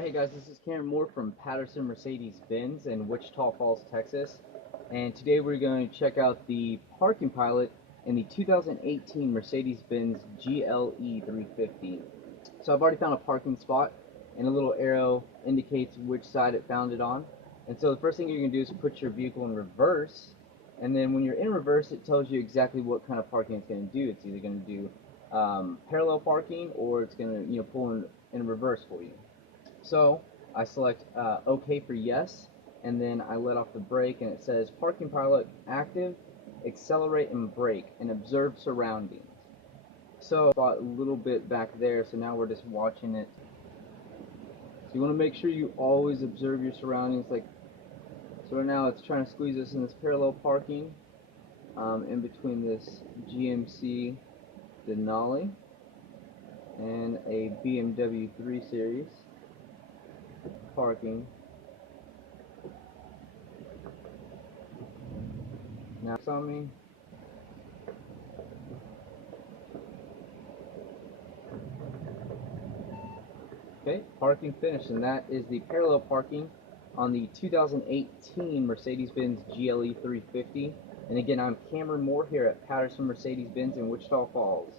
Hey guys, this is Cameron Moore from Patterson Mercedes-Benz in Wichita Falls, Texas. And today we're going to check out the parking pilot in the 2018 Mercedes-Benz GLE 350. So I've already found a parking spot, and a little arrow indicates which side it found it on. And so the first thing you're going to do is put your vehicle in reverse, and then when you're in reverse it tells you exactly what kind of parking it's going to do. It's either going to do parallel parking, or it's going to pull in reverse for you. So I select OK for yes, and then I let off the brake, and it says parking pilot active, accelerate and brake, and observe surroundings. So a little bit back there, so now we're just watching it. So you want to make sure you always observe your surroundings. So right now it's trying to squeeze us in this parallel parking in between this GMC Denali and a BMW 3 Series. Parking. Now it's on me. Okay, parking finished, and that is the parallel parking on the 2018 Mercedes-Benz GLE 350. And again, I'm Cameron Moore here at Patterson Mercedes-Benz in Wichita Falls.